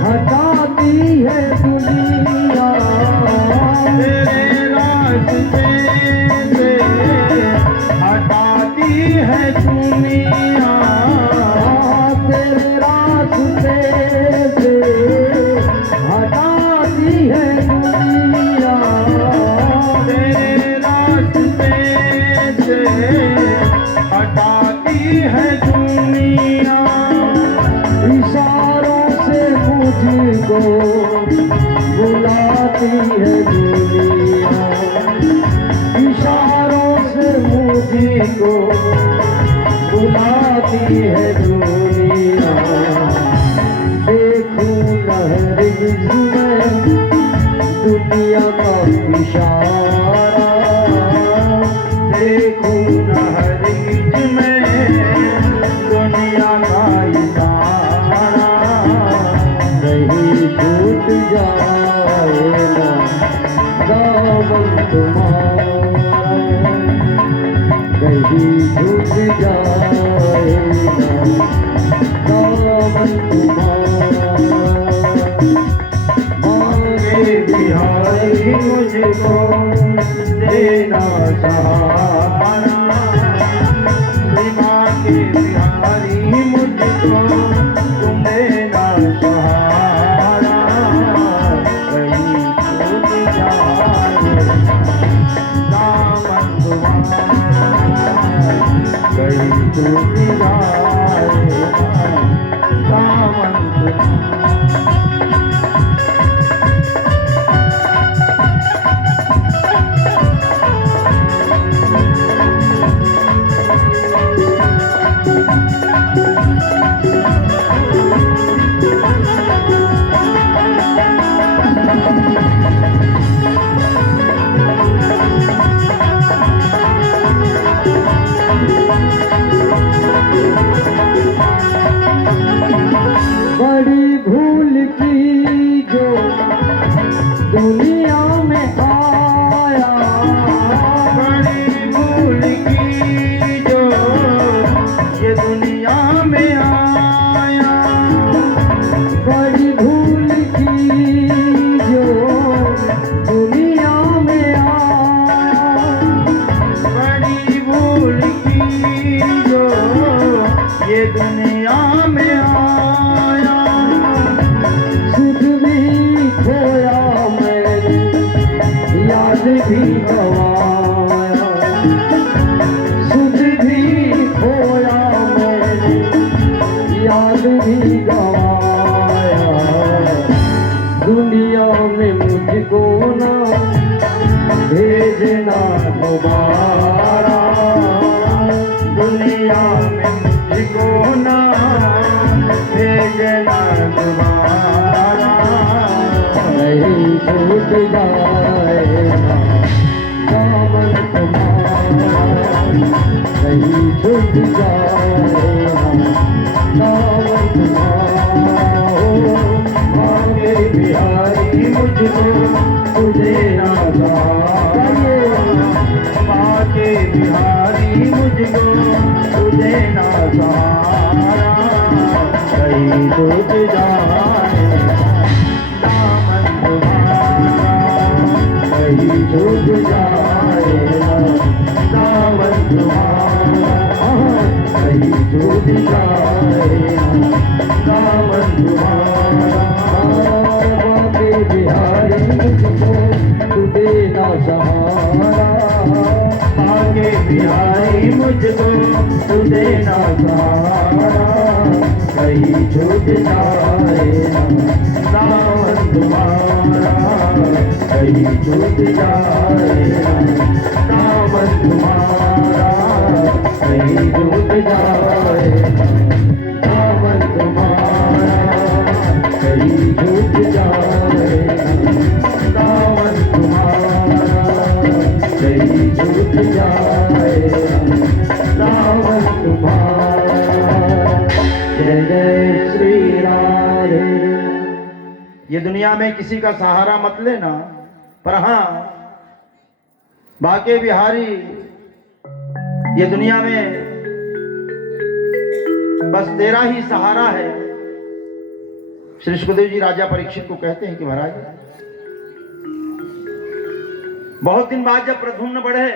हटाती है दुनिया तेरे रास्ते से हटाती है दुनिया तेरे रास्ते से हटाती है दुनिया तेरे रास्ते से हटाती है दुनिया इशारों से मुझको बुलाती है दुनिया इशारों से मुझको बुलाती है दुनिया देखूं लहरिज़ में दुनिया का इशारा देखूं लहरिज़ में दुनिया का इशारा कहीं छूट जाए ना दामन तुम्हारा कहीं छूट जाए ना दामन तुम्हारा मांगे बिहारी मुझको देना सहारा मांगे बिहारी मुझको तुम देना सहारा कहीं छूट जाए दामन तुम्हारा कहीं छूट जाए दामन तुम्हारा बड़ी भूल की जो दुनिया में आया बड़ी भूल की जो ये दुनिया में आया बड़ी भूल की जो दुनिया में आया बड़ी भूल की जो ये दुनिया में आया सुख भी खोया मैंने याद भी गवाया सुख भी खोया मैंने याद भी गवाया दुनिया में मुझको ना भेजना दोबारा दुनिया में मुझको ना भेजना दोबारा नहीं छूट जाएगा दामन तुम्हारा नहीं छूट जाएगा दामन तुम्हारा मांगे बिहारी मुझको तुझे ना मांगे बिहारी मुझको तुझे ना सहारा कहीं छूट जाए दामन तुम्हारा कहीं छूट जाए दामन तुम्हारा कहीं छूट जाए दामन तुम्हारा बाबे बिहारी मुझको तू देना सहारा मांगे बिहारी मुझको तू देना सहारा कहीं छूट जाए दामन तुम्हारा कहीं छूट जाए दामन तुम्हारा कहीं छूट जाए दामन तुम्हारा कहीं छूट जाए दामन तुम्हारा कहीं छूट जाए दामन तुम्हारा जय जय श्री राधे। ये दुनिया में किसी का सहारा मत लेना, पर हाँ बाके बिहारी ये दुनिया में बस तेरा ही सहारा है। श्री सुखदेव जी राजा परीक्षित को कहते हैं कि महाराज, बहुत दिन बाद जब प्रद्युम्न बढ़े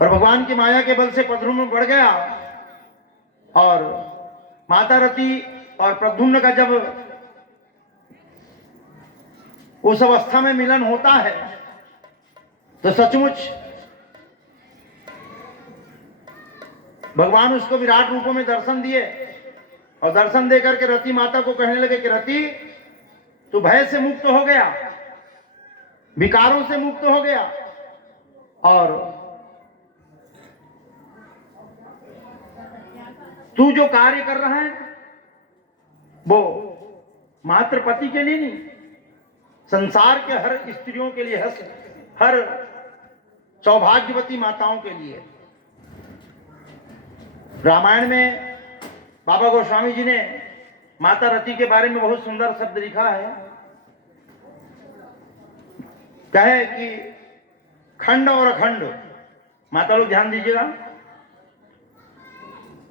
और भगवान की माया के बल से प्रद्युम्न बढ़ गया और माता रति और प्रद्युम्न का जब उस अवस्था में मिलन होता है तो सचमुच भगवान उसको विराट रूपों में दर्शन दिए और दर्शन देकर के रति माता को कहने लगे कि रति, तू भय से मुक्त हो गया, विकारों से मुक्त हो गया और तू जो कार्य कर रहा है वो मात्र पति के लिए नहीं, संसार के हर स्त्रियों के लिए, हर सौभाग्यवती माताओं के लिए। रामायण में बाबा गोस्वामी जी ने माता रति के बारे में बहुत सुंदर शब्द लिखा है। कहे कि खंड और अखंड, माता लोग ध्यान दीजिएगा,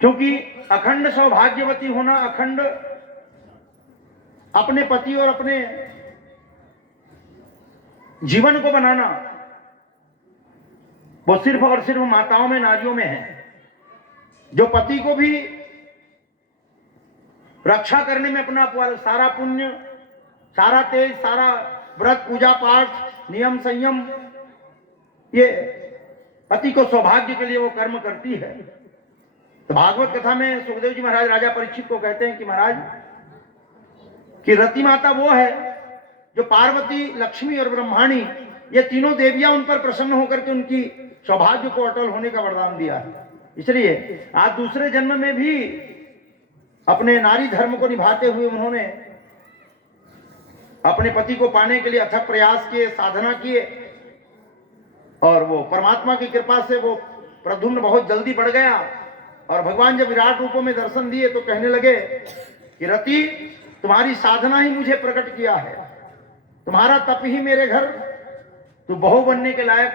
क्योंकि अखंड सौभाग्यवती होना, अखंड अपने पति और अपने जीवन को बनाना, वो सिर्फ और सिर्फ माताओं में, नारियों में है। जो पति को भी रक्षा करने में अपना सारा पुण्य, सारा तेज, सारा व्रत, पूजा पाठ, नियम संयम, ये पति को सौभाग्य के लिए वो कर्म करती है। तो भागवत कथा में सुखदेव जी महाराज राजा परीक्षित को कहते हैं कि महाराज, कि रति माता वो है जो पार्वती, लक्ष्मी और ब्रह्माणी, ये तीनों देवियां उन पर प्रसन्न होकर के उनकी सौभाग्य को अटल होने का वरदान दिया है। इसलिए आज दूसरे जन्म में भी अपने नारी धर्म को निभाते हुए उन्होंने अपने पति को पाने के लिए अथक प्रयास किए, साधना किए और वो परमात्मा की कृपा से वो प्रद्युम्न बहुत जल्दी बढ़ गया। और भगवान जब विराट रूपों में दर्शन दिए तो कहने लगे कि रति, तुम्हारी साधना ही मुझे प्रकट किया है, तुम्हारा तप ही मेरे घर तू बहू बनने के लायक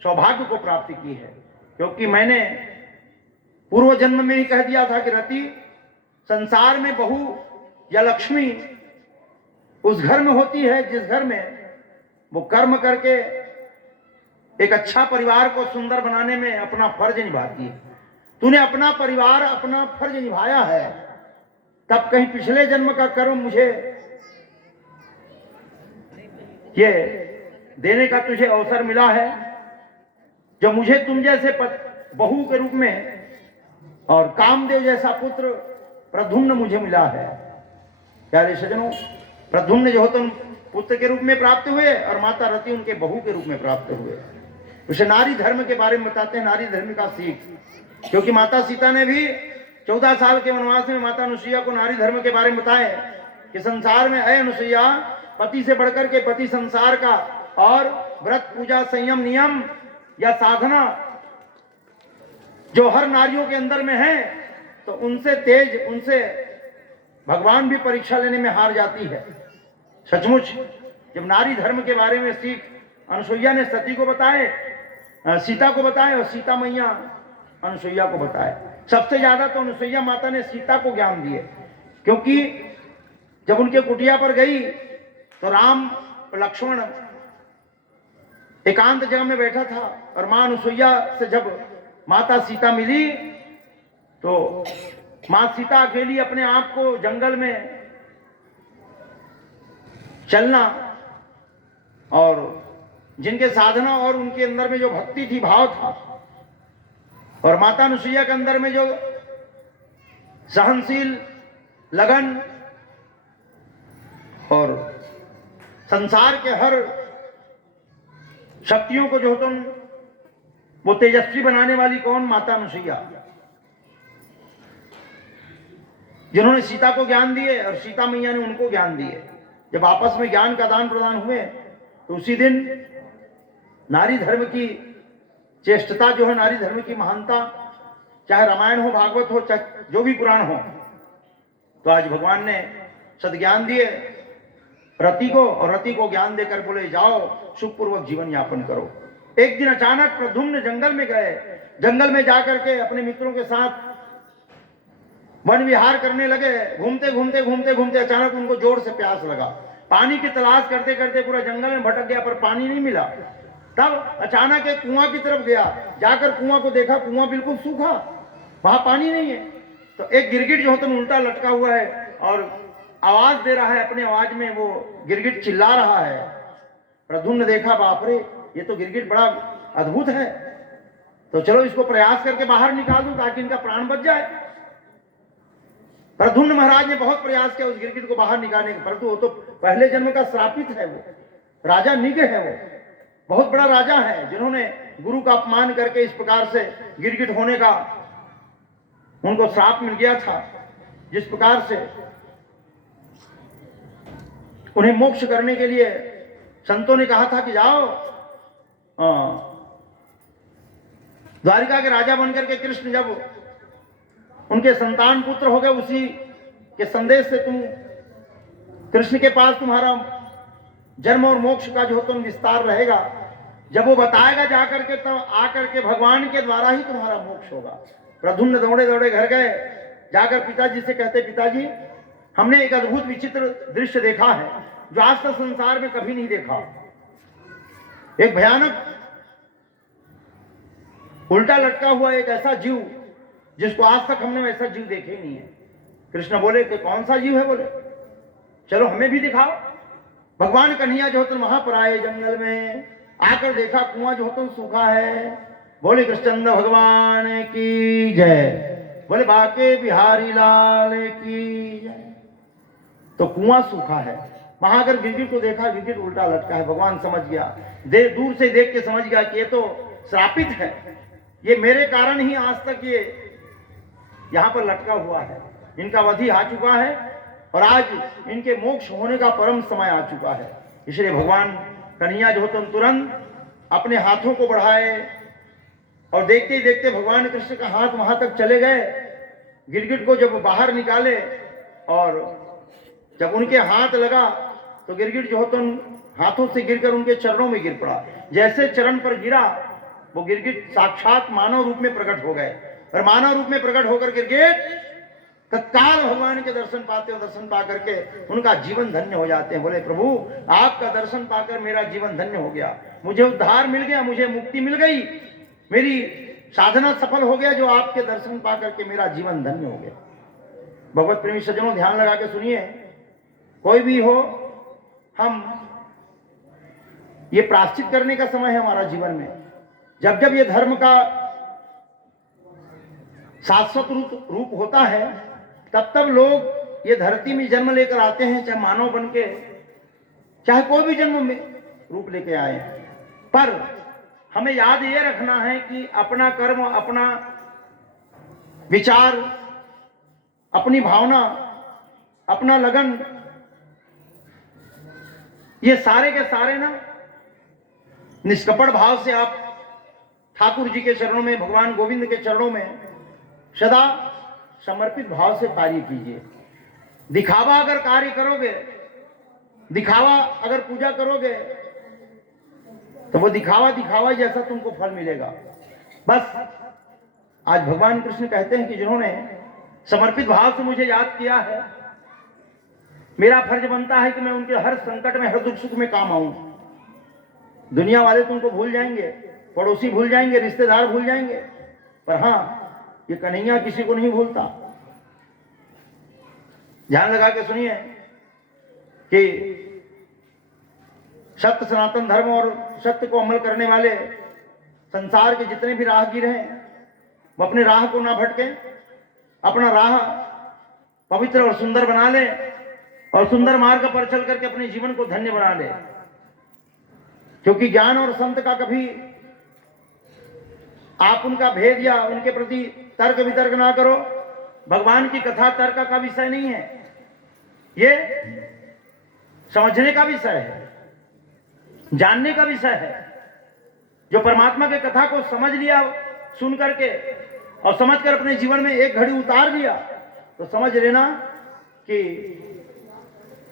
सौभाग्य को प्राप्ति की है। क्योंकि मैंने पूर्व जन्म में ही कह दिया था कि रति, संसार में बहू या लक्ष्मी उस घर में होती है जिस घर में वो कर्म करके एक अच्छा परिवार को सुंदर बनाने में अपना फर्ज निभाती है। तूने अपना परिवार, अपना फर्ज निभाया है, तब कहीं पिछले जन्म का कर्म मुझे ये देने का तुझे अवसर मिला है, जो मुझे तुम जैसे बहू के रूप में और कामदेव जैसा पुत्र प्रद्युम्न मुझे मिला है। प्यारे सज्जनों, प्रद्युम्न जो होते पुत्र के रूप में प्राप्त हुए और माता रति उनके बहू के रूप में प्राप्त हुए। उसे नारी धर्म के बारे में बताते हैं, नारी धर्म का सीख। क्योंकि माता सीता ने भी 14 साल के वनवास में माता अनुसुईया को नारी धर्म के बारे में बताए कि संसार में है अनुसुईया, पति से बढ़कर के पति संसार का, और व्रत, पूजा, संयम, नियम या साधना जो हर नारियों के अंदर में है, तो उनसे तेज, उनसे भगवान भी परीक्षा लेने में हार जाती है। सचमुच जब नारी धर्म के बारे में सीख अनुसुईया ने सती को बताए, सीता को बताए और सीता मैया अनुसुईया को बताए। सबसे ज्यादा तो अनुसुईया माता ने सीता को ज्ञान दिए, क्योंकि जब उनके कुटिया पर गई तो राम लक्ष्मण एकांत जगह में बैठा था और मां अनुसुईया से जब माता सीता मिली तो मां सीता अकेली अपने आप को जंगल में चलना और जिनके साधना और उनके अंदर में जो भक्ति थी, भाव था, और माता अनुसुईया के अंदर में जो सहनशील, लगन और संसार के हर शक्तियों को जो तुम वो तेजस्वी बनाने वाली कौन? माता अनुसुईया, जिन्होंने सीता को ज्ञान दिए और सीता मैया ने उनको ज्ञान दिए। जब आपस में ज्ञान का आदान प्रदान हुए तो उसी दिन नारी धर्म की चेष्टता जो है, नारी धर्म की महानता, चाहे रामायण हो, भागवत हो, चाहे जो भी पुराण हो, तो आज भगवान ने सद्ज्ञान दिए रति को, और रति को ज्ञान देकर बोले जाओ सुखपूर्वक जीवन यापन करो। एक दिन अचानक प्रद्युम्न जंगल में गए। जंगल में जाकर के अपने मित्रों के साथ वन विहार करने लगे। घूमते घूमते घूमते घूमते अचानक उनको जोर से प्यास लगा। पानी की तलाश करते करते पूरा जंगल में भटक गया, पर पानी नहीं मिला। तब अचानक एक कुआं की तरफ गया, जाकर कुआं को देखा, कुआं बिल्कुल सूखा, वहां पानी नहीं है। तो एक गिरगिट जो होता है उल्टा लटका हुआ है और आवाज दे रहा है, अपने आवाज में वो गिरगिट चिल्ला रहा है। प्रद्युम्न ने देखा, बाप रे, ये तो गिरगिट बड़ा अद्भुत है, तो चलो इसको प्रयास करके बाहर निकाल दूं ताकि इनका प्राण बच जाए। प्रद्युम्न महाराज ने बहुत प्रयास किया उस गिरगिट को बाहर निकालने का, परंतु वो तो पहले जन्म का श्रापित है, वो राजा निग है, वो बहुत बड़ा राजा है, जिन्होंने गुरु का अपमान करके इस प्रकार से गिरगिट होने का उनको श्राप मिल गया था। जिस प्रकार से उन्हें मोक्ष करने के लिए संतों ने कहा था कि जाओ, द्वारिका के राजा बनकर के कृष्ण जब उनके संतान पुत्र हो गए, उसी के संदेश से तुम कृष्ण के पास तुम्हारा जन्म और मोक्ष का जो तुम विस्तार रहेगा, जब वो बताएगा जाकर के, तब आकर के भगवान के द्वारा ही तुम्हारा मोक्ष होगा। प्रद्युम्न दौड़े दौड़े घर गए, जाकर पिताजी से कहते, पिताजी हमने एक अद्भुत विचित्र दृश्य देखा है जो आज तक संसार में कभी नहीं देखा। एक भयानक उल्टा लटका हुआ एक ऐसा जीव जिसको आज तक हमने वैसा जीव देखे ही नहीं है। कृष्ण बोले कि कौन सा जीव है? बोले चलो हमें भी दिखाओ। भगवान कन्हैया जो तुम वहां पर आए जंगल में, आकर देखा कुआं जो तुम सूखा है। बोले कृष्णचंद्र भगवान की जय, बोले बाके बिहारी लाल की जय। तो कुआं सूखा है, वहां अगर गिरगिट को देखा, गिरगिट उल्टा लटका है। भगवान समझ गया, दूर से देख के समझ गया कि ये तो श्रापित है, ये मेरे कारण ही आज तक ये यहां पर लटका हुआ है। इनका वधी आ चुका है और आज इनके मोक्ष होने का परम समय आ चुका है। इसलिए भगवान कन्हैया जो तुम तुरंत अपने हाथों को बढ़ाए और देखते ही देखते भगवान कृष्ण का हाथ वहां तक चले गए। गिरगिट को जब बाहर निकाले और जब उनके हाथ लगा तो गिरगिट जो तुम हाथों से गिरकर उनके चरणों में गिर पड़ा। जैसे चरण पर गिरा, वो गिरगिट साक्षात मानव रूप में प्रकट हो गए और मानव रूप में प्रकट होकर गिरगिट तत्काल भगवान के दर्शन पाते और दर्शन पा करके उनका जीवन धन्य हो जाते हैं। बोले प्रभु आपका दर्शन पाकर मेरा जीवन धन्य हो गया, मुझे उद्धार मिल गया, मुझे मुक्ति मिल गई, मेरी साधना सफल हो गया, जो आपके दर्शन पा करके मेरा जीवन धन्य हो गया। भगवत प्रेमी सज्जनों ध्यान लगा के सुनिए, कोई भी हो, हम ये प्रायश्चित करने का समय है हमारा जीवन में। जब जब ये धर्म का शाश्वत रूप होता है, तब तब लोग ये धरती में जन्म लेकर आते हैं, चाहे मानव बन के, चाहे कोई भी जन्म में रूप लेके आए। पर हमें याद ये रखना है कि अपना कर्म, अपना विचार, अपनी भावना, अपना लगन, ये सारे के सारे ना निष्कपट भाव से आप ठाकुर जी के चरणों में, भगवान गोविंद के चरणों में सदा समर्पित भाव से कार्य कीजिए। दिखावा अगर कार्य करोगे, दिखावा अगर पूजा करोगे, तो वो दिखावा जैसा तुमको फल मिलेगा। बस आज भगवान कृष्ण कहते हैं कि जिन्होंने समर्पित भाव से मुझे याद किया है, मेरा फर्ज बनता है कि मैं उनके हर संकट में, हर दुख सुख में काम आऊं। दुनिया वाले तुमको भूल जाएंगे, पड़ोसी भूल जाएंगे, रिश्तेदार भूल जाएंगे, पर हाँ ये कन्हैया किसी को नहीं भूलता। ध्यान लगा के सुनिए कि सत्य सनातन धर्म और सत्य को अमल करने वाले संसार के जितने भी राहगीर हैं, वो अपने राह को ना भटके, अपना राह पवित्र और सुंदर बना ले और सुंदर मार्ग पर चल करके अपने जीवन को धन्य बना ले। क्योंकि ज्ञान और संत का कभी आप उनका भेद या उनके प्रति तर्क वितर्क ना करो। भगवान की कथा तर्क का विषय नहीं है, ये समझने का विषय है, जानने का विषय है। जो परमात्मा की कथा को समझ लिया सुन करके और समझ कर अपने जीवन में एक घड़ी उतार दिया, तो समझ लेना कि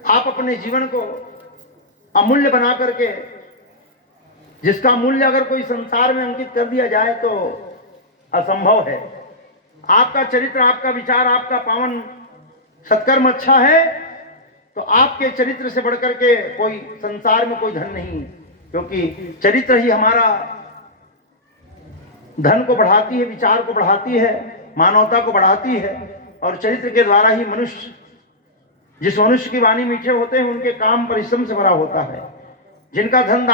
आप अपने जीवन को अमूल्य बना करके, जिसका मूल्य अगर कोई संसार में अंकित कर दिया जाए तो असंभव है। आपका चरित्र, आपका विचार, आपका पावन सत्कर्म अच्छा है तो आपके चरित्र से बढ़कर के कोई संसार में कोई धन नहीं, क्योंकि चरित्र ही हमारा धन को बढ़ाती है, विचार को बढ़ाती है, मानवता को बढ़ाती है। और चरित्र के द्वारा ही मनुष्य, जिस मनुष्य की वाणी मीठे होते हैं उनके काम परिश्रम से भरा होता है। जिनका धन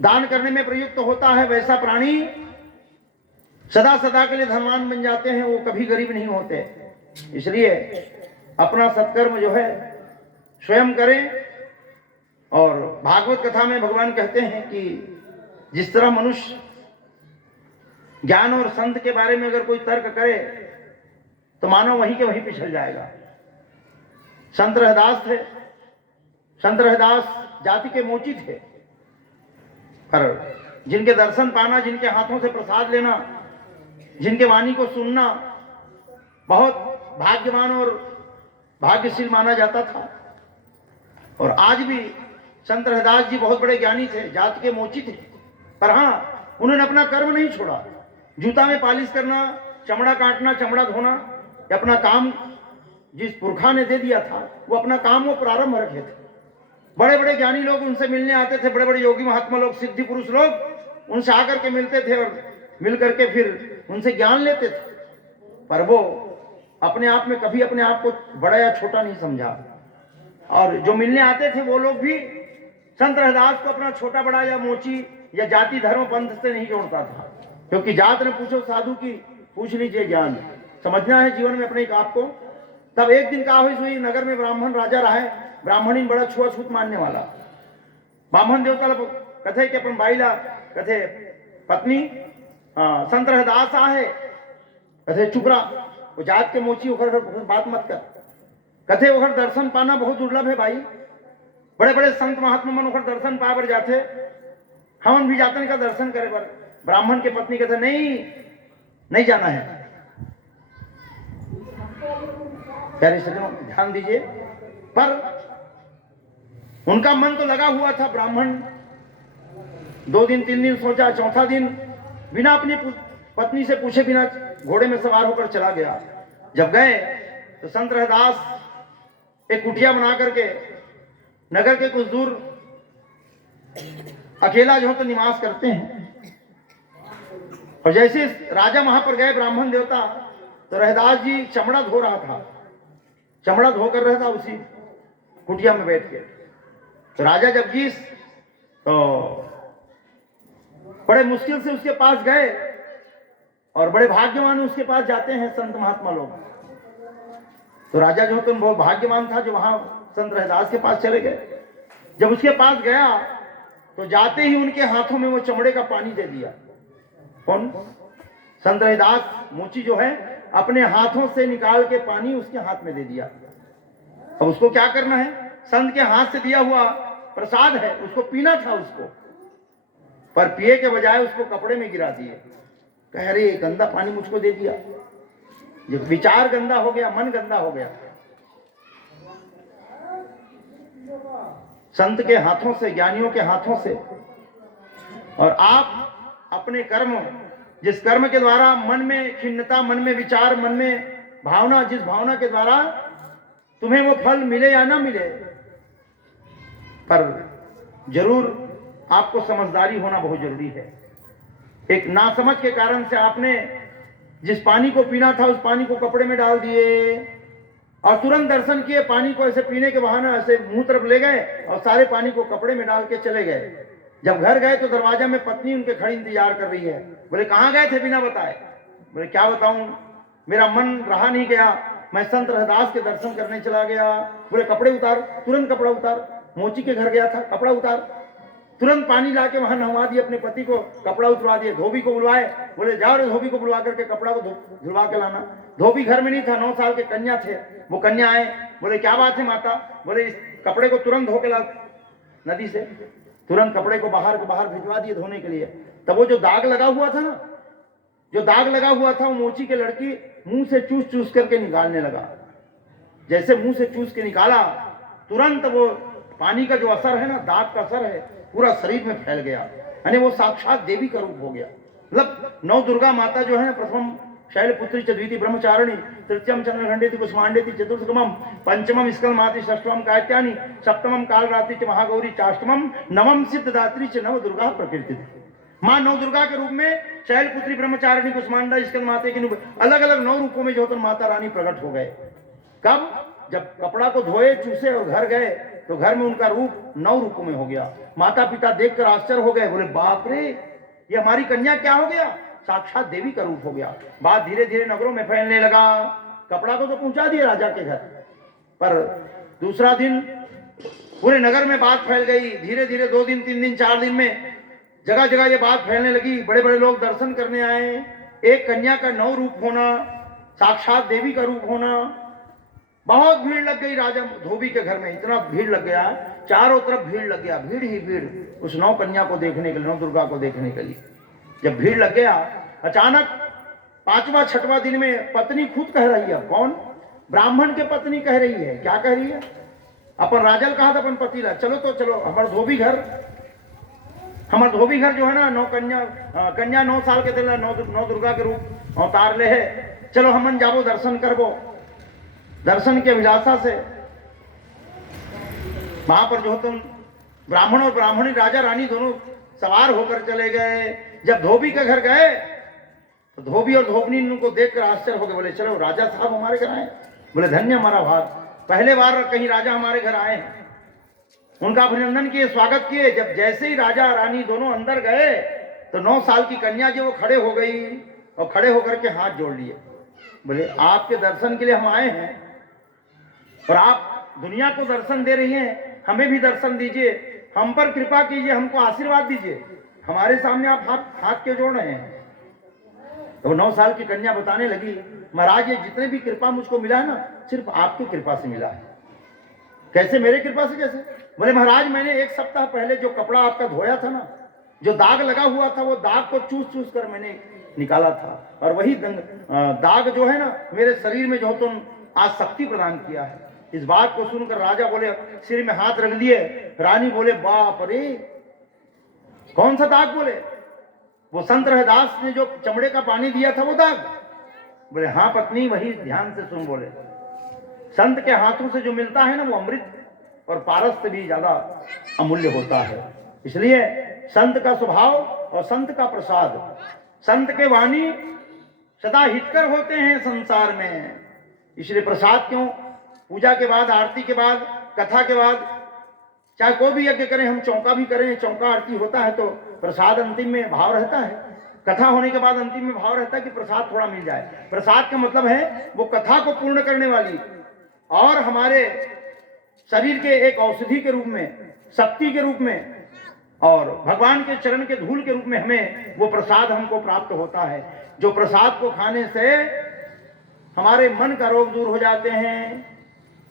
दान करने में प्रयुक्त होता है, वैसा प्राणी सदा सदा के लिए धनवान बन जाते हैं, वो कभी गरीब नहीं होते। इसलिए अपना सत्कर्म जो है स्वयं करें। और भागवत कथा में भगवान कहते हैं कि जिस तरह मनुष्य ज्ञान और संत के बारे में अगर कोई तर्क करे तो मानो वहीं के वहीं पिछल जाएगा। संत रहदास थे, संत रहदास जाति के मोची थे, पर जिनके दर्शन पाना, जिनके हाथों से प्रसाद लेना, जिनके वाणी को सुनना बहुत भाग्यवान और भाग्यशील माना जाता था। और आज भी संत रहदास जी बहुत बड़े ज्ञानी थे, जाति के मोची थे, पर हाँ उन्होंने अपना कर्म नहीं छोड़ा। जूता में पालिश करना, चमड़ा काटना, चमड़ा धोना, अपना काम जिस पुरखा ने दे दिया था वो अपना काम वो प्रारंभ रखे थे। बड़े बड़े ज्ञानी लोग उनसे मिलने आते थे, बड़े बड़े योगी महात्मा लोग, सिद्धि पुरुष लोग उनसे आकर के मिलते थे और मिल करके फिर उनसे ज्ञान लेते थे, पर वो अपने आप में कभी अपने आप को बड़ा या छोटा नहीं समझा। और जो मिलने आते थे वो लोग भी संत रहदास को अपना छोटा बड़ा या मोची या जाति धर्म पंथ से नहीं जोड़ता था, क्योंकि जात ने पूछो साधु की पूछ लीजिए ज्ञान, समझना है जीवन में अपने आप को। तब एक दिन का हुई नगर में ब्राह्मण राजा रहा है, ब्राह्मणी बड़ा छुआछूत मानने वाला। ब्राह्मण देवता कथे के अपन बाईला कथे पत्नी संत रहदास आहे कथे चुपरा, वो जात के मोची उखर बात मत कर, कथे उखर दर्शन पाना बहुत दुर्लभ है भाई। बड़े बड़े संत महात्मा मन उखर दर्शन पा बर जाते, हम भी जाते का दर्शन करे पर। ब्राह्मण के पत्नी कहते नहीं जाना है। प्यारे सज्जनों ध्यान दीजिए, पर उनका मन तो लगा हुआ था। ब्राह्मण 2 दिन 3 दिन सोचा, चौथा दिन बिना अपनी पत्नी से पूछे बिना घोड़े में सवार होकर चला गया। जब गए तो संत रहदास एक कुटिया बना करके नगर के कुछ दूर अकेला जो तो निवास करते हैं। और जैसे राजा वहां पर गए ब्राह्मण देवता, तो रहदास जी चमड़ा धो रहा था, चमड़ा धो कर रहा था उसी कुटिया में बैठ के। तो राजा जगदीश तो बड़े मुश्किल से उसके पास गए, और बड़े भाग्यवान उसके पास जाते हैं संत महात्मा लोग। तो राजा जो तो बहुत भाग्यवान था जो वहां संत रहदास के पास चले गए। जब उसके पास गया तो जाते ही उनके हाथों में वो चमड़े का पानी दे दिया। कौन? संत रहदास मोची जो है अपने हाथों से निकाल के पानी उसके हाथ में दे दिया। अब उसको क्या करना है? संत के हाथ से दिया हुआ प्रसाद है, उसको पीना था उसको, पर पिए के बजाय उसको कपड़े में गिरा दिए। कह रहे गंदा पानी मुझको दे दिया। जब विचार गंदा हो गया, मन गंदा हो गया। संत के हाथों से, ज्ञानियों के हाथों से। और आप अपने कर्म, जिस कर्म के द्वारा मन में खिन्नता, मन में विचार, मन में भावना, जिस भावना के द्वारा तुम्हें वो फल मिले या ना मिले, पर जरूर आपको समझदारी होना बहुत जरूरी है। एक नासमझ के कारण से आपने जिस पानी को पीना था उस पानी को कपड़े में डाल दिए और तुरंत दर्शन किए, पानी को ऐसे पीने के बहाने ऐसे मुंह तरफ ले गए और सारे पानी को कपड़े में डाल के चले गए। जब घर गए तो दरवाजा में पत्नी उनके खड़ी इंतजार कर रही है। बोले कहाँ गए थे बिना बताए? बोले क्या बताऊं, मेरा मन रहा नहीं गया, मैं संत रहदास के दर्शन करने चला गया। बोले कपड़े उतार, तुरंत कपड़ा उतार। मोची के घर गया था, कपड़ा उतार। तुरंत पानी लाके वहां नहवा दिए अपने पति को, कपड़ा उतरवा दिए। धोबी को बुलवाए, बोले जाओ रे धोबी को बुलवा करके कपड़ा को धुलवा के लाना। धोबी घर में नहीं था, 9 साल के कन्या थे। वो कन्या आए, बोले क्या बात है माता? बोले इस कपड़े को तुरंत धो के ला नदी से। तुरंत कपड़े को बाहर भिजवा दिए धोने के लिए। तब वो जो दाग लगा हुआ था ना, जो दाग लगा हुआ था, वो मोची के लड़की मुंह से चूस करके निकालने लगा। जैसे मुंह से चूस के निकाला, तुरंत वो पानी का जो असर है ना, दाग का असर है, पूरा शरीर में फैल गया। यानी वो साक्षात देवी का रूप हो गया। मतलब 9 दुर्गा माता जो है प्रथम शैलपुत्री च द्वितीय ब्रह्मचारिणी तृतीयम चंद्रखंडेति कुष्मांडेति चतुर्थकमम पंचमम स्कलमाति षष्ठमम कात्यानि सप्तमम कालरात्रि च महागौरी चाष्टमम नवम सिद्धदात्री च नव दुर्गा प्रकृति। मां नव दुर्गा के रूप में शैलपुत्री ब्रह्मचारिणी कुष्मांडा स्कंदमाते के अलग अलग 9 रूपों में जो तो माता रानी प्रकट हो गए। कब? जब कपड़ा को धोए चूसे और घर गए तो घर में उनका रूप 9 रूपों में हो गया। माता पिता देखकर आश्चर्य हो गए, बोले बाप रे, ये हमारी कन्या क्या हो गया? साक्षात देवी का रूप हो गया। बात धीरे धीरे नगरों में फैलने लगा। कपड़ा को तो पहुंचा दिया राजा के घर, पर दूसरा दिन पूरे नगर में बात फैल गई। धीरे धीरे 2 दिन 3 दिन 4 दिन में जगह जगह ये बात फैलने लगी। बड़े बड़े लोग दर्शन करने आए। एक कन्या का 9 रूप होना, साक्षात देवी का रूप होना। बहुत भीड़ लग गई राजा धोबी के घर में। इतना भीड़ लग गया, चारों तरफ भीड़ लग गया, भीड़ ही भीड़ उस 9 कन्या को देखने के लिए, 9 दुर्गा को देखने के लिए। जब भीड़ लग गया, अचानक 5वां 6वां दिन में पत्नी खुद कह रही है। कौन? ब्राह्मण के पत्नी कह रही है। क्या कह रही है? अपन राजल कहा था अपन पति ला, चलो तो चलो हमारा धोबी घर जो है ना, 9 कन्या 9 साल के थे, 9 दुर्गा के रूप अवतार ले है। चलो हमन जाबो दर्शन करबो। दर्शन के अभिलाषा से वहां पर जो तुम ब्राह्मण और ब्राह्मणी राजा रानी दोनों सवार होकर चले गए। जब धोबी के घर गए तो धोबी और धोबनी उनको देखकर आश्चर्य हो गए। बोले चलो राजा साहब हमारे घर आए। बोले धन्य हमारा भाग, पहले बार कहीं राजा हमारे घर आए हैं। उनका अभिनंदन किए, स्वागत किए। जब जैसे ही राजा रानी दोनों अंदर गए तो 9 साल की कन्या जो वो खड़े हो गई और खड़े होकर के हाथ जोड़ लिए। बोले आपके दर्शन के लिए हम आए हैं और आप दुनिया को दर्शन दे रही हैं, हमें भी दर्शन दीजिए, हम पर कृपा कीजिए, हमको आशीर्वाद दीजिए। हमारे सामने आप हाथ क्यों जोड़ रहे हैं? तो 9 साल की कन्या बताने लगी, महाराज ये जितने भी कृपा मुझको मिला है ना, सिर्फ आपकी कृपा से मिला है। कैसे? मेरे कृपा से कैसे? बोले महाराज मैंने 1 सप्ताह पहले जो कपड़ा आपका धोया था ना, जो दाग लगा हुआ था, वो दाग को चूस कर मैंने निकाला था, और वही दाग जो है ना मेरे शरीर में जो तुम आज शक्ति प्रदान किया है। इस बात को सुनकर राजा बोले, सिर में हाथ रख दिए। रानी बोले बाप रे, कौन सा दाग? बोले वो संत रहदास ने जो चमड़े का पानी दिया था वो दाग। बोले हाँ पत्नी वही, ध्यान से सुन। बोले संत के हाथों से जो मिलता है ना वो अमृत और पारस से भी ज्यादा अमूल्य होता है। इसलिए संत का स्वभाव और संत का प्रसाद, संत के वाणी सदा हितकर होते हैं संसार में। इसलिए प्रसाद क्यों? पूजा के बाद, आरती के बाद, कथा के बाद, चाहे कोई भी यज्ञ करें, हम चौका भी करें, चौका आरती होता है तो प्रसाद अंतिम में भाव रहता है। कथा होने के बाद अंतिम में भाव रहता है कि प्रसाद थोड़ा मिल जाए। प्रसाद का मतलब है वो कथा को पूर्ण करने वाली और हमारे शरीर के एक औषधि के रूप में, शक्ति के रूप में और भगवान के चरण के धूल के रूप में हमें वो प्रसाद हमको प्राप्त होता है। जो प्रसाद को खाने से हमारे मन का रोग दूर हो जाते हैं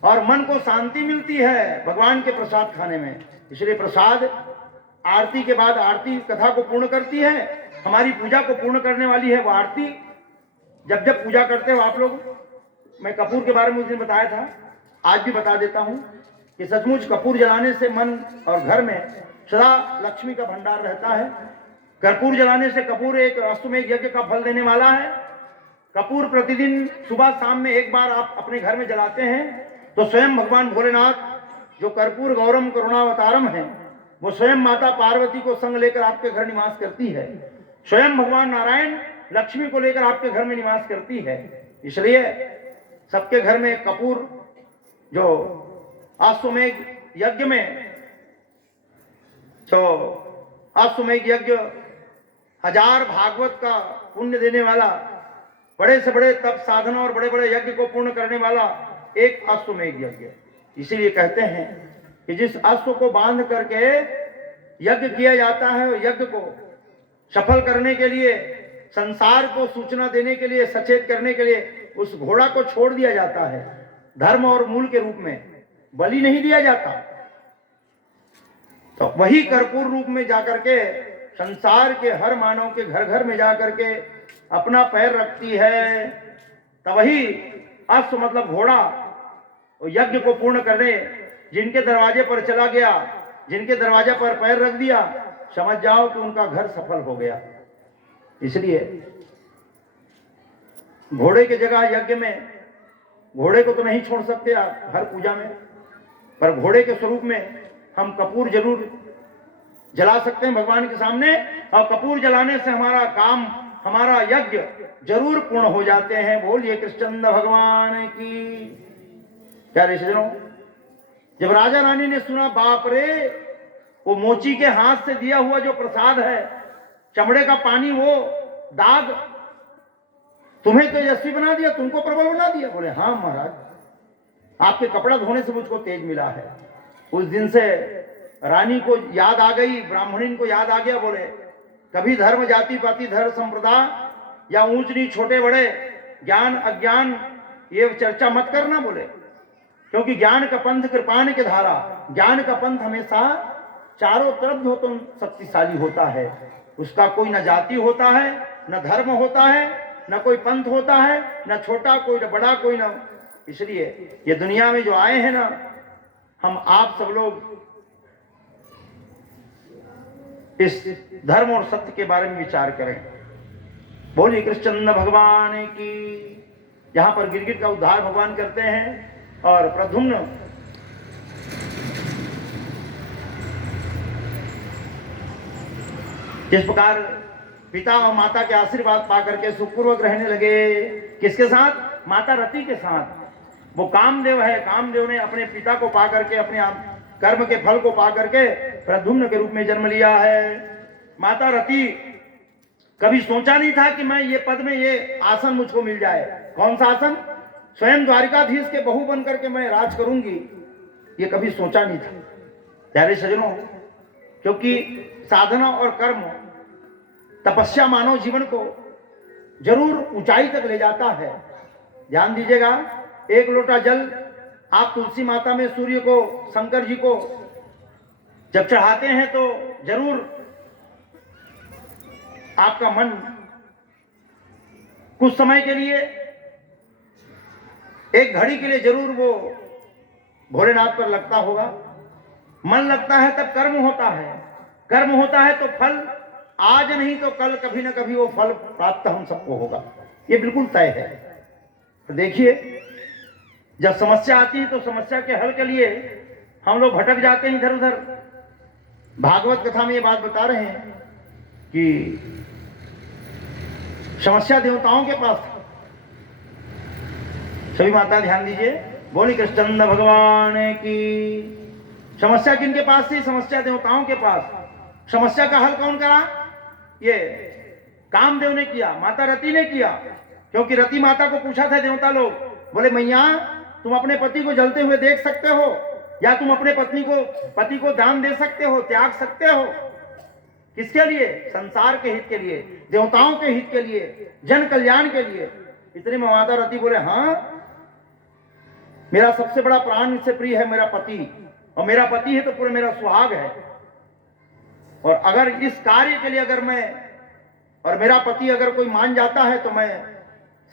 और मन को शांति मिलती है भगवान के प्रसाद खाने में। इसलिए प्रसाद आरती के बाद, आरती कथा को पूर्ण करती है, हमारी पूजा को पूर्ण करने वाली है वो आरती। जब जब पूजा करते हो आप लोग, मैं कपूर के बारे में उस दिन बताया था, आज भी बता देता हूं कि सचमुच कपूर जलाने से मन और घर में सदा लक्ष्मी का भंडार रहता है। कर्पूर जलाने से, कपूर एक अश्वमेध यज्ञ का फल देने वाला है। कपूर प्रतिदिन सुबह शाम में 1 बार आप अपने घर में जलाते हैं तो स्वयं भगवान भोलेनाथ जो कर्पूर गौरम करुणावतारम है, वो स्वयं माता पार्वती को संग लेकर आपके घर निवास करती है। स्वयं भगवान नारायण लक्ष्मी को लेकर आपके घर में निवास करती है। इसलिए सबके घर में कपूर, जो अश्वमेध यज्ञ में, जो अश्वमेध यज्ञ 1000 भागवत का पुण्य देने वाला, बड़े से बड़े तप साधना और बड़े बड़े यज्ञ को पूर्ण करने वाला एक अश्वमेध यज्ञ। इसीलिए कहते हैं कि जिस अश्व को बांध करके यज्ञ किया जाता है, यज्ञ को सफल करने के लिए, संसार को सूचना देने के लिए, सचेत करने के लिए उस घोड़ा को छोड़ दिया जाता है। धर्म और मूल के रूप में बलि नहीं दिया जाता। तो वही कर्पूर रूप में जाकर के संसार के हर मानव के घर घर में जाकर के अपना पैर रखती है। तब वही अश्व मतलब घोड़ा यज्ञ को पूर्ण करने जिनके दरवाजे पर चला गया, जिनके दरवाजे पर पैर रख दिया, समझ जाओ कि उनका घर सफल हो गया। इसलिए घोड़े की जगह यज्ञ में घोड़े को तो नहीं छोड़ सकते आप हर पूजा में, पर घोड़े के स्वरूप में हम कपूर जरूर जला सकते हैं भगवान के सामने, और कपूर जलाने से हमारा काम, हमारा यज्ञ जरूर पूर्ण हो जाते हैं। बोलिए कृष्णचंद्र भगवान की। प्यारे सज्जनों, जब राजा रानी ने सुना, बाप रे, वो मोची के हाथ से दिया हुआ जो प्रसाद है, चमड़े का पानी, वो दाग तुम्हें तो यशस्वी बना दिया, तुमको प्रबल बना दिया। बोले हाँ महाराज, आपके कपड़ा धोने से मुझको तेज मिला है। उस दिन से रानी को याद आ गई, ब्राह्मणीन को याद आ गया। बोले कभी धर्म, जाति पाति, धर्म, संप्रदाय या ऊंच नीच, छोटे बड़े, ज्ञान अज्ञान, ये चर्चा मत करना। बोले क्योंकि ज्ञान का पंथ कृपाण के धारा, ज्ञान का पंथ हमेशा चारों तरफ जो तो शक्तिशाली होता है। उसका कोई न जाति होता है, न धर्म होता है, न कोई पंथ होता है, न छोटा कोई, न बड़ा कोई, न। इसलिए ये दुनिया में जो आए हैं ना, हम आप सब लोग इस धर्म और सत्य के बारे में विचार करें। बोलिए कृष्णचंद्र भगवान की। यहां पर गिरगिट का उद्धार भगवान करते हैं, और प्रद्युम्न जिस प्रकार पिता और माता के आशीर्वाद पा करके सुखपूर्वक रहने लगे, किसके साथ? माता रति के साथ। वो कामदेव है, कामदेव ने अपने पिता को पा करके, अपने कर्म के फल को पा करके प्रद्युम्न के रूप में जन्म लिया है। माता रति कभी सोचा नहीं था कि मैं ये पद में, ये आसन मुझको मिल जाए। कौन सा आसन? स्वयं द्वारिकाधीश के बहू बन करके मैं राज करूंगी, ये कभी सोचा नहीं था। प्यारे सज्जनों, क्योंकि साधना और कर्म, तपस्या मानव जीवन को जरूर ऊंचाई तक ले जाता है। ध्यान दीजिएगा, एक लोटा जल आप तुलसी माता में सूर्य को, शंकर जी को जब चढ़ाते हैं तो जरूर आपका मन कुछ समय के लिए, एक घड़ी के लिए जरूर वो भोलेनाथ पर लगता होगा। मन लगता है तब कर्म होता है, कर्म होता है तो फल आज नहीं तो कल, कभी ना कभी वो फल प्राप्त हम सबको होगा, ये बिल्कुल तय है। तो देखिए, जब समस्या आती है तो समस्या के हल के लिए हम लोग भटक जाते हैं इधर उधर। भागवत कथा में ये बात बता रहे हैं कि समस्या देवताओं के पास था। सभी माता ध्यान दीजिए, बोली कृष्णचंद्र भगवान की। समस्या किनके पास थी? समस्या देवताओं के पास। समस्या का हल कौन करा? ये कामदेव ने किया, माता रति ने किया। क्योंकि रति माता को पूछा था देवता लोग, बोले मैया तुम अपने पति को जलते हुए देख सकते हो, या तुम अपने पति को दान दे सकते हो, त्याग सकते हो? किसके लिए? संसार के हित के लिए, देवताओं के हित के लिए, जन कल्याण के लिए। इतने में माता रति बोले हाँ, मेरा सबसे बड़ा प्राण से प्रिय है मेरा पति, और मेरा पति है तो पूरा मेरा सुहाग है। और अगर इस कार्य के लिए अगर मैं और मेरा पति अगर कोई मान जाता है तो मैं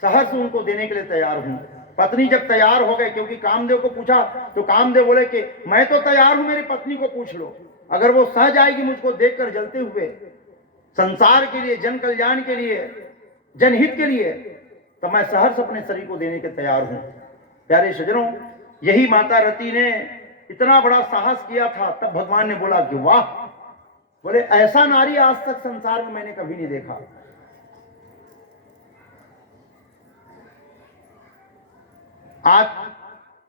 सहर्ष उनको देने के लिए तैयार हूं। पत्नी जब तैयार हो गए, क्योंकि कामदेव को पूछा तो कामदेव बोले कि मैं तो तैयार हूं, मेरी पत्नी को पूछ लो, अगर वो सह जाएगी मुझको देखकर जलते हुए, संसार के लिए, जन कल्याण के लिए, जनहित के लिए, तो मैं सहर्ष अपने शरीर को देने के तैयार हूं। प्यारे सज्जनों, यही माता रति ने इतना बड़ा साहस किया था। तब भगवान ने बोला कि वाह, बोले ऐसा नारी आज तक संसार में मैंने कभी नहीं देखा। आज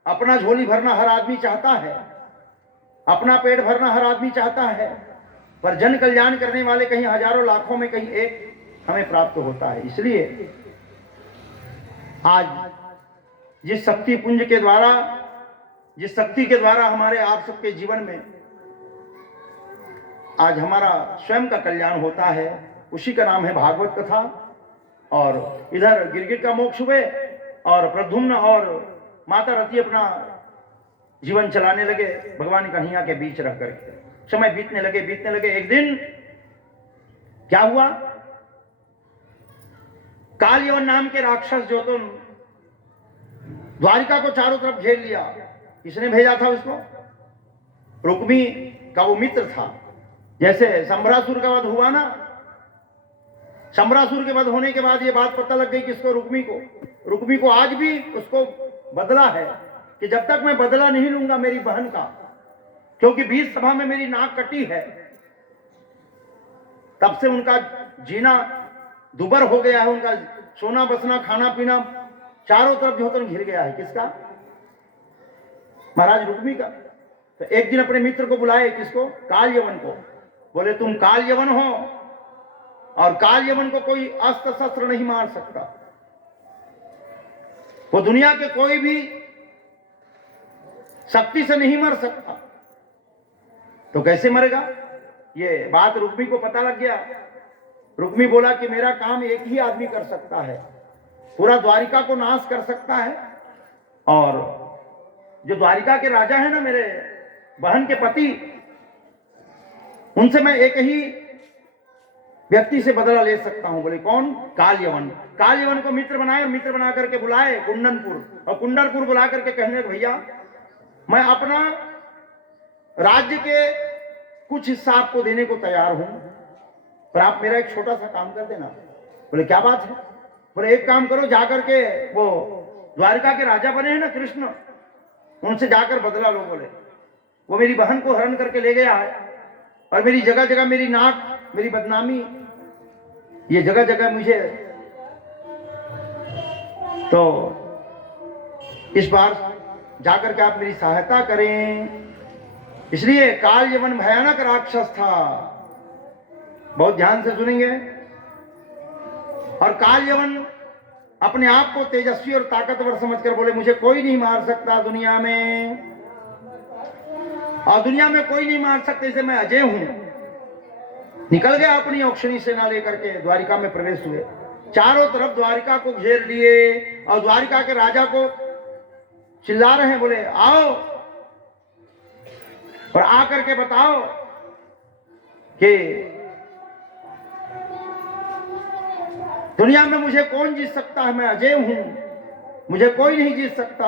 अपना झोली भरना हर आदमी चाहता है, अपना पेट भरना हर आदमी चाहता है, पर जन कल्याण करने वाले कहीं हजारों लाखों में कहीं एक हमें प्राप्त होता है। इसलिए आज जिस शक्ति पुंज के द्वारा, जिस शक्ति के द्वारा हमारे आप सबके जीवन में आज हमारा स्वयं का कल्याण होता है, उसी का नाम है भागवत कथा। और इधर गिरगिट का मोक्ष हुए, और प्रद्युम्न और माता रति अपना जीवन चलाने लगे भगवान कन्हैया के बीच रह करके। समय बीतने लगे। एक दिन क्या हुआ, कालयवन नाम के राक्षस जो तो द्वारिका को चारों तरफ घेर लिया। किसने भेजा था उसको? रुक्मी का वो मित्र था। जैसे संभरासुर का वध हुआ ना, शंबरासुर के वध होने के बाद ये बात पता लग गई किसको, रुक्मी को आज भी उसको बदला है कि जब तक मैं बदला नहीं लूंगा मेरी बहन का, क्योंकि बीच सभा में मेरी नाक कटी है, तब से उनका जीना दुबर हो गया है, उनका सोना बसना खाना पीना चारों तरफ जो तो घिर गया है। किसका? महाराज रुक्मी का। तो एक दिन अपने मित्र को बुलाए, किसको? काल यवन को। बोले तुम काल यवन हो और काल यवन को कोई अस्त्र शस्त्र नहीं मार सकता, वो दुनिया के कोई भी शक्ति से नहीं मर सकता, तो कैसे मरेगा? ये बात रुक्मी को पता लग गया। रुक्मी बोला कि मेरा काम एक ही आदमी कर सकता है, पूरा द्वारिका को नाश कर सकता है, और जो द्वारिका के राजा है ना, मेरे बहन के पति, उनसे मैं एक ही व्यक्ति से बदला ले सकता हूं। बोले कौन? काल यवन। काल यवन को मित्र बनाए, और मित्र बना करके बुलाए कुंडनपुर, और कुंडनपुर बुला करके कहने भैया मैं अपना राज्य के कुछ हिस्सा आपको देने को तैयार हूं, पर आप मेरा एक छोटा सा काम कर देना। बोले क्या बात है? बोले एक काम करो, जाकर के वो द्वारिका के राजा बने हैं ना कृष्ण, उनसे जाकर बदला लो। बोले वो मेरी बहन को हरण करके ले गया है, और मेरी जगह जगह मेरी नाक, मेरी बदनामी, ये जगह जगह मुझे, तो इस बार जाकर के आप मेरी सहायता करें। इसलिए काल यवन भयानक राक्षस था, बहुत ध्यान से सुनेंगे। और काल यवन अपने आप को तेजस्वी और ताकतवर समझकर बोले मुझे कोई नहीं मार सकता दुनिया में, और दुनिया में कोई नहीं मार सकते, इसे मैं अजय हूं। निकल गया अपनी औक्षणी सेना लेकर के द्वारिका में प्रवेश हुए, चारों तरफ द्वारिका को घेर लिए, और द्वारिका के राजा को चिल्ला रहे हैं, बोले आओ और आकर के बताओ कि दुनिया में मुझे कौन जीत सकता है, मैं अजय हूं, मुझे कोई नहीं जीत सकता।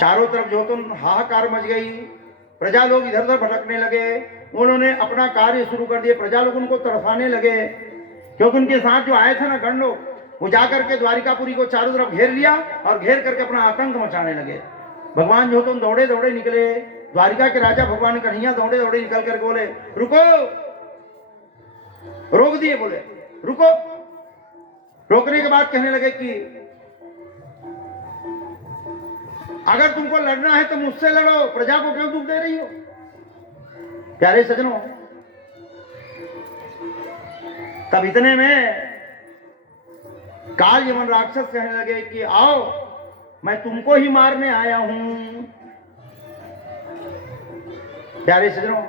चारों तरफ जो तो हाहाकार मच गई, प्रजा लोग इधर उधर भटकने लगे, उन्होंने अपना कार्य शुरू कर दिए, प्रजा लोग उनको तड़फाने लगे, क्योंकि उनके साथ जो आए थे ना गण लोग, वो जाकर के द्वारिकापुरी को चारों तरफ घेर लिया, और घेर करके अपना आतंक मचाने लगे। भगवान जो तुम दौड़े दौड़े निकले, द्वारिका के राजा भगवान कन्हैया दौड़े दौड़े निकल करके बोले रुको, रोक दिए, बोले रुको। रोकने के बाद कहने लगे कि अगर तुमको लड़ना है तो मुझसे लड़ो, प्रजा को क्यों दुख दे रही हो? प्यारे सजनों, तब इतने में काल यमन राक्षस कहने लगे कि आओ मैं तुमको ही मारने आया हूं। प्यारे सजनों,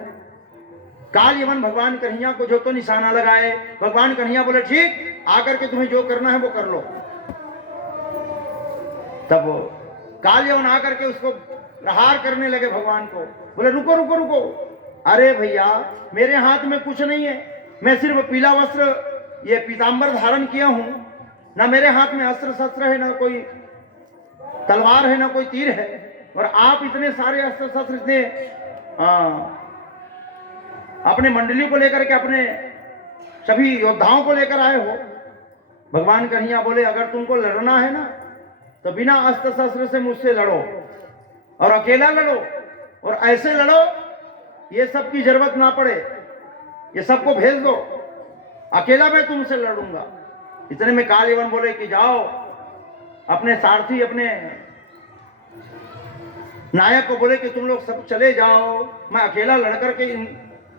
काल यमन भगवान कन्हैया को जो तो निशाना लगाए, भगवान कन्हैया बोले ठीक, आकर के तुम्हें जो करना है वो कर लो। तब काल यमन आकर के उसको प्रहार करने लगे भगवान को। बोले रुको रुको रुको, अरे भैया मेरे हाथ में कुछ नहीं है, मैं सिर्फ पीला वस्त्र ये पीतांबर धारण किया हूं, ना मेरे हाथ में अस्त्र शस्त्र है, ना कोई तलवार है, ना कोई तीर है, और आप इतने सारे अस्त्र शस्त्र इतने अपने मंडली को लेकर के, अपने सभी योद्धाओं को लेकर आए हो। भगवान कन्हैया बोले अगर तुमको लड़ना है ना तो बिना अस्त्र शस्त्र से मुझसे लड़ो, और अकेला लड़ो, और ऐसे लड़ो ये सब की जरूरत ना पड़े, ये सबको भेज दो, अकेला मैं तुमसे लड़ूंगा। इतने में काल यवन बोले कि जाओ अपने सारथी, अपने नायक को बोले कि तुम लोग सब चले जाओ, मैं अकेला लड़कर के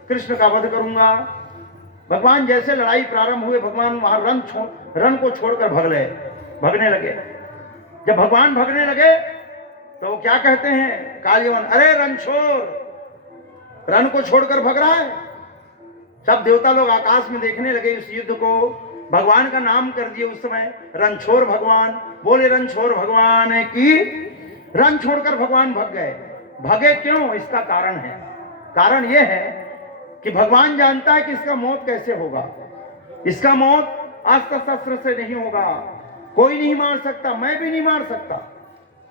कृष्ण का वध करूंगा। भगवान जैसे लड़ाई प्रारंभ हुए, भगवान वहां रन को छोड़कर भगने लगे। जब भगवान भगने लगे तो वो क्या कहते हैं काल यवन, अरे रन छोड़, रन को छोड़कर भग रहा है। सब देवता लोग आकाश में देखने लगे इस युद्ध को, भगवान का नाम कर दिए उस समय रणछोड़ भगवान। बोले रणछोड़ भगवान की, रन छोड़कर भगवान भग गए। भगे क्यों? इसका कारण है, कारण यह है कि भगवान जानता है कि इसका मौत कैसे होगा। इसका मौत अस्त्र शस्त्र से नहीं होगा, कोई नहीं मार सकता, मैं भी नहीं मार सकता।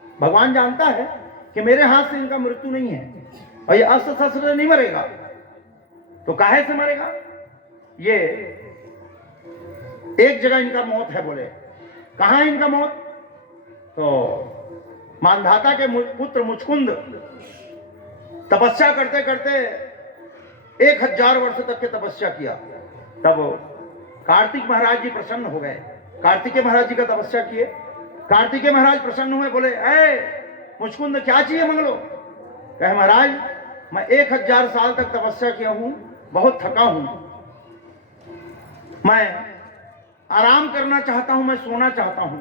भगवान जानता है कि मेरे हाथ से इनका मृत्यु नहीं है, और ये अस्त्र शस्त्र से नहीं मरेगा, तो काहे से मरेगा? ये एक जगह इनका मौत है। बोले कहाँ है इनका मौत? तो मांधाता के पुत्र मुचकुंद तपस्या करते करते 1000 वर्ष तक के तपस्या किया। तब कार्तिक महाराज जी प्रसन्न हो गए। कार्तिकेय महाराज जी का तपस्या किए। कार्तिकेय महाराज प्रसन्न हुए, बोले ए मुचकुंद क्या चाहिए मंगलो? कहे महाराज मैं 1000 साल तक तपस्या किया हूं, बहुत थका हूं, मैं आराम करना चाहता हूं, मैं सोना चाहता हूं।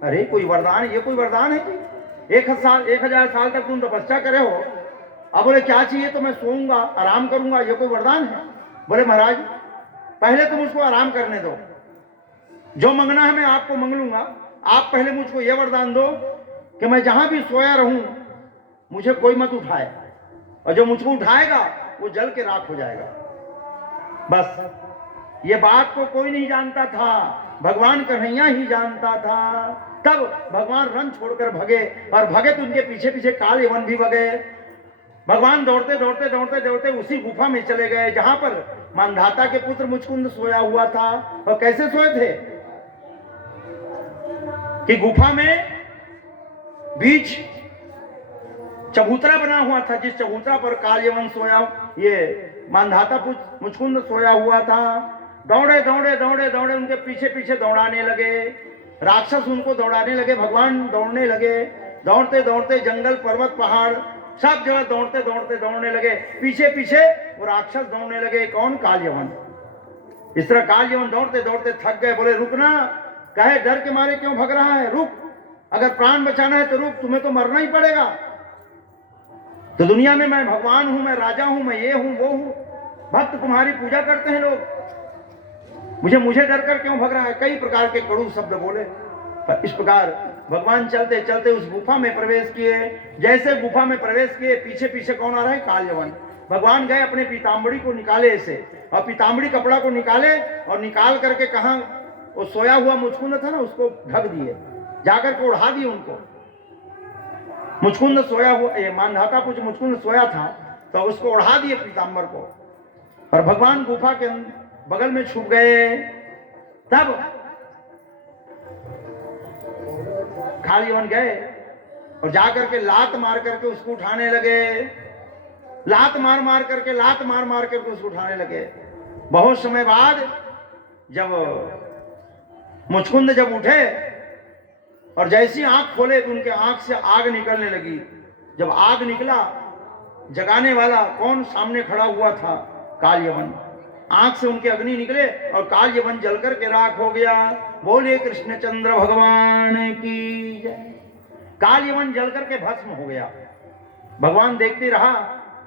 अरे कोई वरदान, ये कोई वरदान है कि 1000 साल तक तुम तपस्या करे हो? अब बोले क्या चाहिए? तो मैं सोऊंगा, आराम करूंगा, ये कोई वरदान है? बोले महाराज पहले तुम उसको आराम करने दो, जो मंगना है मैं आपको मंग लूंगा, आप पहले मुझको यह वरदान दो कि मैं जहां भी सोया रहूं मुझे कोई मत उठाए, और जो मुझको उठाएगा वो जल के राख हो जाएगा। बस ये बात को कोई नहीं जानता था, भगवान कन्हैया ही जानता था। तब भगवान रन छोड़कर भगे, और भगे तो उनके पीछे पीछे काल यवन भी भगे। भगवान दौड़ते दौड़ते दौड़ते दौड़ते उसी गुफा में चले गए जहां पर मांधाता के पुत्र मुचकुंद सोया हुआ था। और कैसे सोए थे कि गुफा में बीच चबूतरा बना हुआ था, जिस चबूतरा पर काल यवन सोया, ये मांधाता मुचकुंद सोया हुआ था। दौड़े दौड़े दौड़े दौड़े उनके पीछे पीछे दौड़ाने लगे, राक्षस उनको दौड़ाने लगे, भगवान दौड़ने लगे। दौड़ते दौड़ते जंगल पर्वत पहाड़ सब जगह दौड़ते दौड़ते दौड़ने लगे, पीछे पीछे वो राक्षस दौड़ने लगे। कौन? काल यवन। इस तरह काल यवन दौड़ते दौड़ते थक गए, बोले रुकना। कहे डर के मारे क्यों भग रहा है? रुक, अगर प्राण बचाना है तो रुक, तुम्हें तो मरना ही पड़ेगा। तो दुनिया में मैं भगवान हूं, मैं राजा हूं, मैं ये हूं वो हूं, भक्त तुम्हारी पूजा करते हैं लोग, मुझे डर कर क्यों भग रहा है? कई प्रकार के कड़ू शब्द बोले। पर इस प्रकार भगवान चलते चलते उस गुफा में प्रवेश किए। जैसे गुफा में प्रवेश किए, पीछे पीछे कौन आ रहा है? काल यवन। भगवान गए, अपने पीताम्बरी को निकाले ऐसे, और पीताम्बरी कपड़ा को निकाले, और निकाल करके कहा वो सोया हुआ मुचकुंद था ना, उसको ढक दिए, जाकर के उड़ा दिए उनको। मुचकुंद सोया हुआ, ये मांधाता कुछ मुचकुंद सोया था तो उसको उड़ा दिए पीताम्बर को, और भगवान गुफा के बगल में छुप गए। तब काल यवन गए और जाकर के लात मार करके उसको उठाने लगे, लात मार मार करके उसको उठाने लगे। बहुत समय बाद जब मुचकुंद जब उठे और जैसी आंख खोले तो उनके आंख से आग निकलने लगी। जब आग निकला, जगाने वाला कौन सामने खड़ा हुआ था? काल यवन। आंख से उनके अग्नि निकले और काल यवन जलकर के राख हो गया। बोले कृष्णचंद्र भगवान की जय। काल यवन जलकर के भस्म हो गया। भगवान देखते रहा,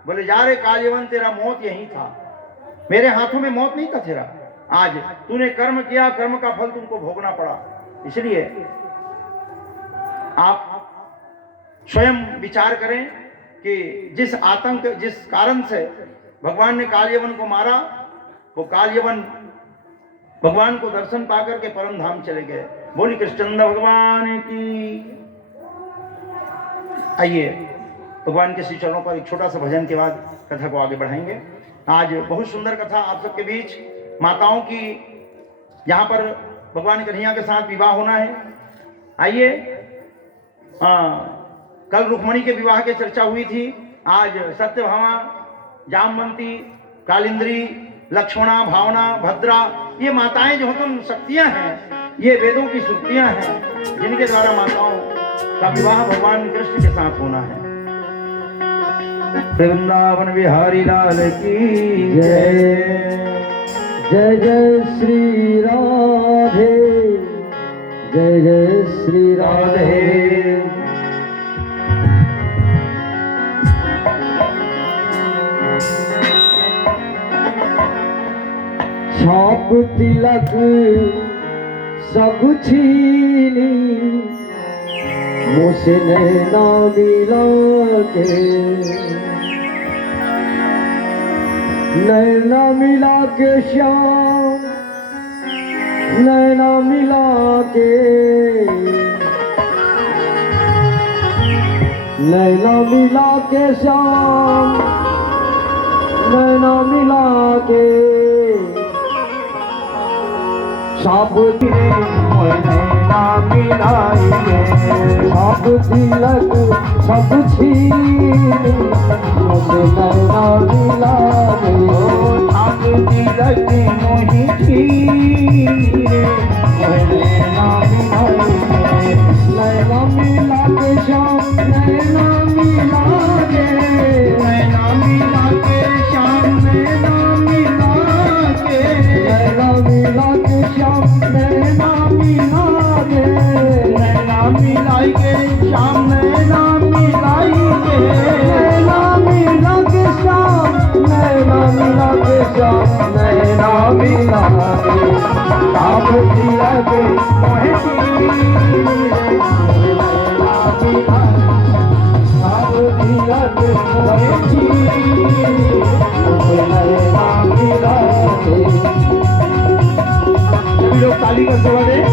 बोले जा रे काल यवन, तेरा मौत यही था, मेरे हाथों में मौत नहीं था तेरा। आज तूने कर्म किया, कर्म का फल तुमको भोगना पड़ा। इसलिए आप स्वयं विचार करें कि जिस आतंक, जिस कारण से भगवान ने काल यवन को मारा, वो काल यवन भगवान को दर्शन पाकर के परम धाम चले गए। बोली कृष्णचंद्र भगवान की। आइए भगवान के श्री चरणों पर एक छोटा सा भजन के बाद कथा को आगे बढ़ाएंगे। आज बहुत सुंदर कथा आप सबके बीच माताओं की, यहाँ पर भगवान कन्हैया के साथ विवाह होना है। आइए, कल रुक्मणी के विवाह की चर्चा हुई थी, आज सत्यभामा, जामवंती, कालिंद्री, लक्ष्मणा, भावना, भद्रा, ये माताएं जो तुम शक्तियां हैं, ये वेदों की सुक्तियां हैं, जिनके द्वारा माताओं का विवाह भगवान कृष्ण के साथ होना है। वृंदावन बिहारी लाल की जय। जय जय श्री राधे, जय जय श्री राधे। छाप तिलक सब छीनी, मुझसे नैना मिला के, नैना मिला के श्याम, नैना मिला के, नैना मिला के श्याम, नैना मिला के, सब नैना मिलाइए सब तिलक सब छीन मुझे नैना मिलाए सब तिलक मोहि छीने नैना मिलाइए नैना मिला के श्याम नैना मिला के नैना मिला के श्याम नैना मिला के नैना मिला के श्याम नैना मिला के नैना मिलाई के श्याम नैना मिलाई के नैना मिला के श्याम नैना मिला के श्याम नैना मिला के सब तिलक मोहि सब तिलक मोहि नैना मिला के सभी लोग ताली का सेवा दें।